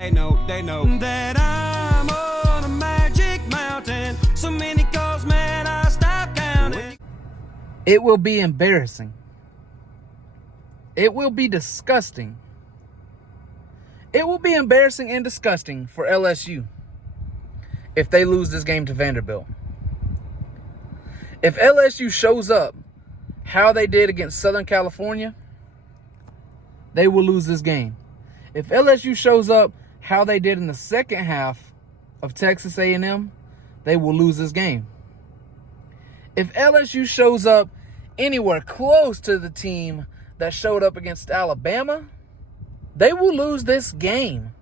They know that I'm on a magic mountain. So many calls, man, I stop counting. It will be embarrassing. It will be disgusting. It will be embarrassing and disgusting for LSU if they lose this game to Vanderbilt. If LSU shows up how they did against Southern California, they will lose this game. If LSU shows up how they did in the second half of Texas A&M, they will lose this game. If LSU shows up anywhere close to the team that showed up against Alabama, they will lose this game.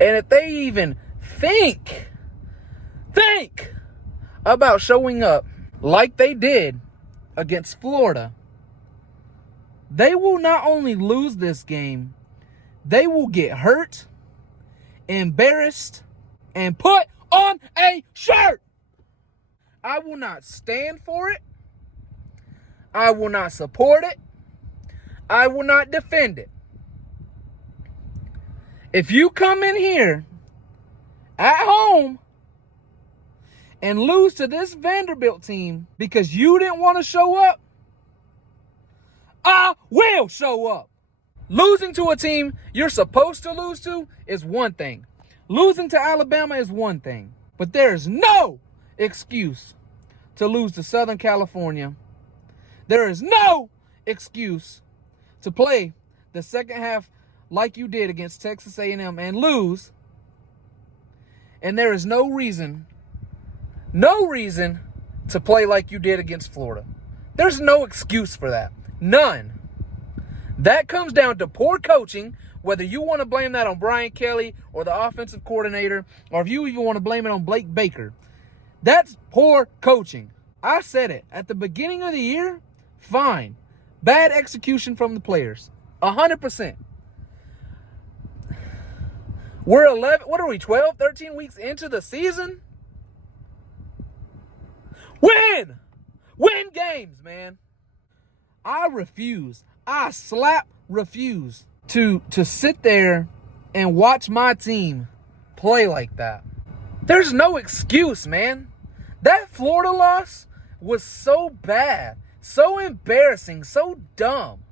And if they even think about showing up like they did against Florida, they will not only lose this game, they will get hurt, embarrassed, and put on a shirt. I will not stand for it. I will not support it. I will not defend it. If you come in here at home and lose to this Vanderbilt team because you didn't want to show up, I will show up. Losing to a team you're supposed to lose to is one thing. Losing to Alabama is one thing. But there is no excuse to lose to Southern California. There is no excuse to play the second half like you did against Texas A&M and lose. And there is no reason to play like you did against Florida. There's no excuse for that. None. That comes down to poor coaching, whether you want to blame that on Brian Kelly or the offensive coordinator, or if you even want to blame it on Blake Baker. That's poor coaching. I said it. At the beginning of the year, fine. Bad execution from the players. 100%. We're 12, 13 weeks into the season? Win games, man. I refuse. I refuse to sit there and watch my team play like that. There's no excuse, man. That Florida loss was so bad, so embarrassing, so dumb.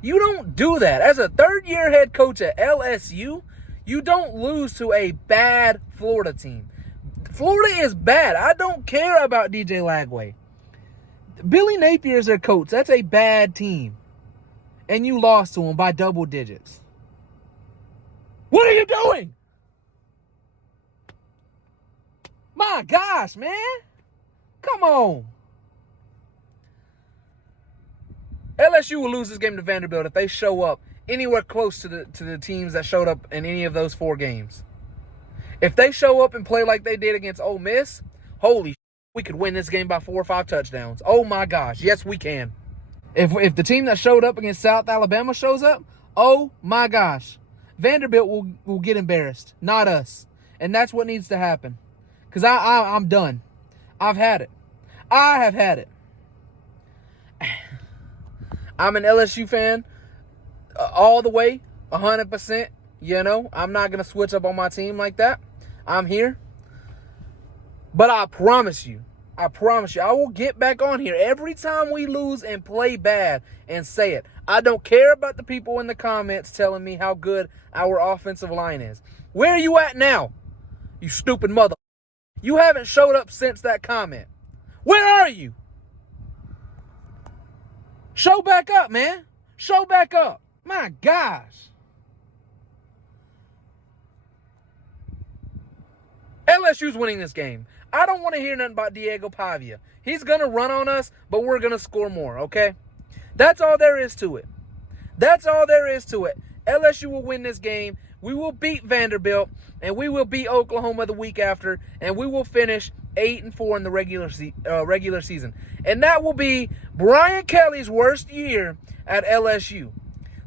You don't do that. As a third-year head coach at LSU, you don't lose to a bad Florida team. Florida is bad. I don't care about DJ Lagway. Billy Napier is their coach. That's a bad team. And you lost to them by double digits. What are you doing? My gosh, man. Come on. LSU will lose this game to Vanderbilt if they show up anywhere close to the teams that showed up in any of those 4 games. If they show up and play like they did against Ole Miss, holy shit, we could win this game by 4 or 5 touchdowns. Oh my gosh, yes we can. If the team that showed up against South Alabama shows up, oh my gosh, Vanderbilt will get embarrassed, not us. And that's what needs to happen. Because I'm done. I've had it. I have had it. I'm an LSU fan all the way, 100%. You know, I'm not going to switch up on my team like that. I'm here. But I promise you, I will get back on here every time we lose and play bad and say it. I don't care about the people in the comments telling me how good our offensive line is. Where are you at now, you stupid mother? You haven't showed up since that comment. Where are you? Show back up, man. Show back up. My gosh. LSU's winning this game. I don't want to hear nothing about Diego Pavia. He's going to run on us, but we're going to score more, okay? That's all there is to it. That's all there is to it. LSU will win this game. We will beat Vanderbilt, and we will beat Oklahoma the week after, and we will finish 8-4 in the regular season. And that will be Brian Kelly's worst year at LSU.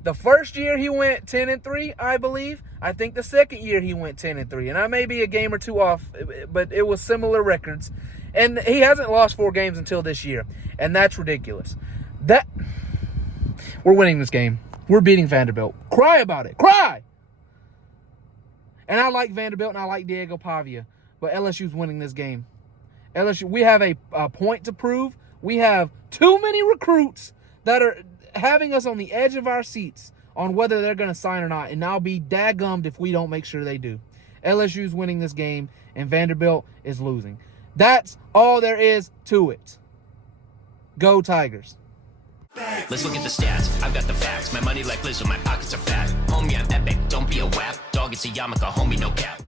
The first year he went 10-3, I believe. I think the second year he went 10-3. And I may be a game or two off, but it was similar records. And he hasn't lost 4 games until this year. And that's ridiculous. We're winning this game. We're beating Vanderbilt. Cry about it. Cry! And I like Vanderbilt and I like Diego Pavia, but LSU's winning this game. LSU, we have a point to prove. We have too many recruits that are having us on the edge of our seats on whether they're going to sign or not, and I'll be daggummed if we don't make sure they do. LSU's winning this game, and Vanderbilt is losing. That's all there is to it. Go Tigers. Let's look at the stats. I've got the facts. My money like Lizzo, my pockets are fat. Homie, I'm epic. Don't be a wap. Dog, it's a yarmulke. Homie, no cap.